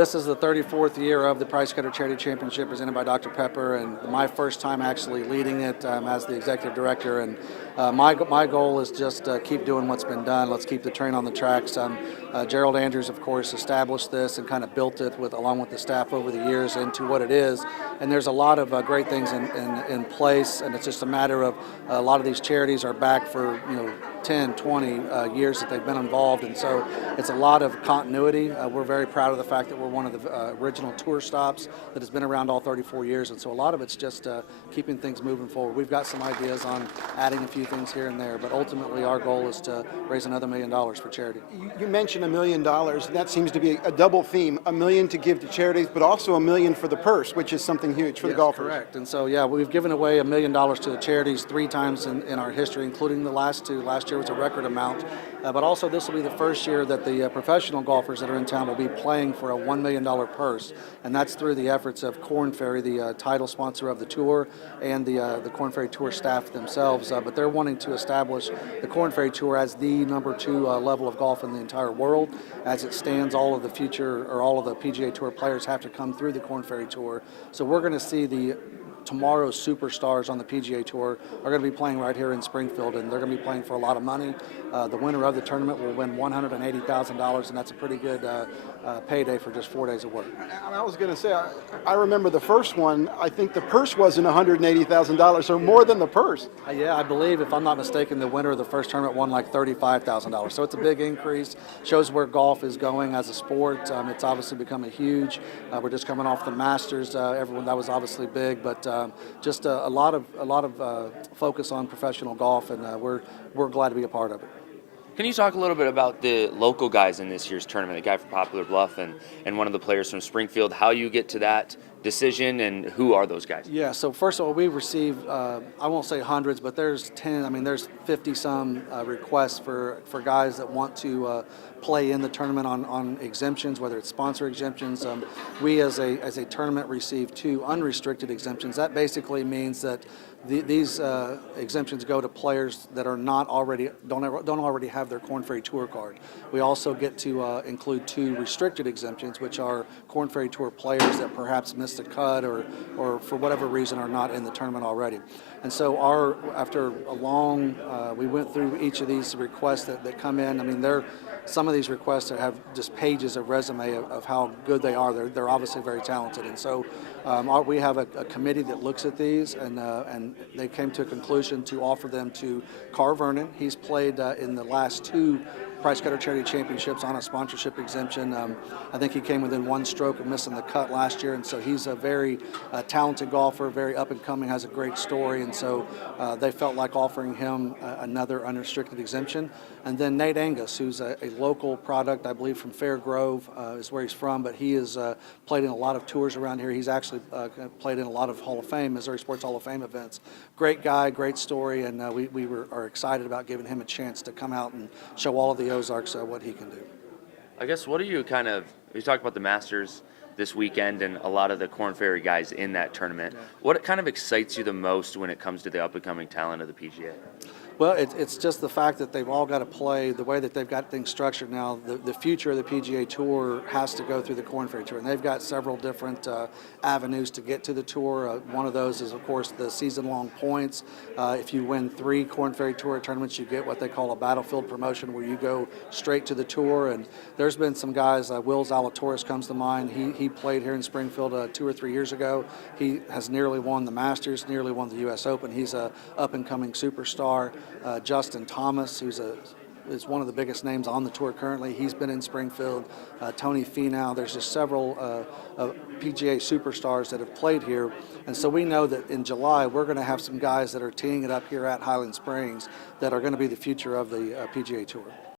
this is the 34th year of the Price Cutter Charity Championship presented by Dr. Pepper, and my first time actually leading it as the executive director. And my goal is just keep doing what's been done. Let's keep the train on the tracks. Gerald Andrews, of course, established this and kind of built it along with the staff over the years into what it is. And there's a lot of great things in place, and it's just a matter of a lot of these charities are back for 10, 20 years that they've been involved, and so it's a lot of continuity. We're very proud of the fact that we're one of the original tour stops that has been around all 34 years, and so a lot of it's just keeping things moving forward. We've got some ideas on adding a few things here and there, but ultimately our goal is to raise another $1 million for charity. You mentioned $1 million. That seems to be a double theme: $1 million to give to charities, but also $1 million for the purse, which is something huge for the golfers. Correct. And so yeah, we've given away $1 million to the charities 3 times in our history, including the last 2. Last year was a record amount, but also this will be the first year that the professional golfers that are in town will be playing for a $1 million purse, and that's through the efforts of Korn Ferry, the title sponsor of the tour, and the Korn Ferry Tour staff themselves. But they're wanting to establish the Korn Ferry Tour as the number 2 level of golf in the entire world. As it stands, all of the PGA Tour players have to come through the Korn Ferry Tour. So we're going to see tomorrow's superstars on the PGA Tour are going to be playing right here in Springfield, and they're going to be playing for a lot of money. The winner of the tournament will win $180,000, and that's a pretty good payday for just 4 days of work. I was going to say, I remember the first one. I think the purse wasn't $180,000, so more than the purse. Yeah, I believe, if I'm not mistaken, the winner of the first tournament won like $35,000. So it's a big increase. Shows where golf is going as a sport. It's obviously becoming huge. We're just coming off the Masters. Everyone, that was obviously big, but just a lot of focus on professional golf, and we're glad to be a part of it. Can you talk a little bit about the local guys in this year's tournament, the guy from Poplar Bluff and one of the players from Springfield, how you get to that decision, and who are those guys? Yeah, so first of all, we received, I won't say hundreds, but there's 50-some requests for guys that want to play in the tournament on exemptions, whether it's sponsor exemptions. We as a tournament received 2 unrestricted exemptions. That basically means that these exemptions go to players that are don't already have their Korn Ferry Tour card. We also get to include 2 restricted exemptions, which are Korn Ferry Tour players that perhaps missed a cut or for whatever reason are not in the tournament already. And so after a long, we went through each of these requests that come in. I mean, some of these requests have just pages of resume of how good they are. They're obviously very talented, and so we have a committee that looks at these, and they came to a conclusion to offer them to Carl Vernon. He's played in the last 2 Price Cutter Charity Championships on a sponsorship exemption. I think he came within 1 stroke of missing the cut last year, and so he's a very talented golfer, very up and coming, has a great story, and so they felt like offering him another unrestricted exemption. And then Nate Angus, who's a local product, I believe from Fair Grove is where he's from, but he has played in a lot of tours around here. He's actually played in a lot of Hall of Fame, Missouri Sports Hall of Fame events. Great guy, great story, and we are excited about giving him a chance to come out and show all of the Ozarks what he can do. I guess, what do you you talk about the Masters this weekend and a lot of the Korn Ferry guys in that tournament. Yeah. What kind of excites you the most when it comes to the up-and-coming talent of the PGA? Well, it's just the fact that they've all got to play the way that they've got things structured now. The future of the PGA Tour has to go through the Korn Ferry Tour, and they've got several different avenues to get to the tour. One of those is, of course, the season-long points. If you win 3 Korn Ferry Tour tournaments, you get what they call a battlefield promotion, where you go straight to the tour. And there's been some guys, Will Zalatoris comes to mind. He played here in Springfield 2 or 3 years ago. He has nearly won the Masters, nearly won the U.S. Open. He's a up-and-coming superstar. Justin Thomas, is one of the biggest names on the tour currently. He's been in Springfield. Tony Finau. There's just several PGA superstars that have played here. And so we know that in July we're going to have some guys that are teeing it up here at Highland Springs that are going to be the future of the PGA Tour.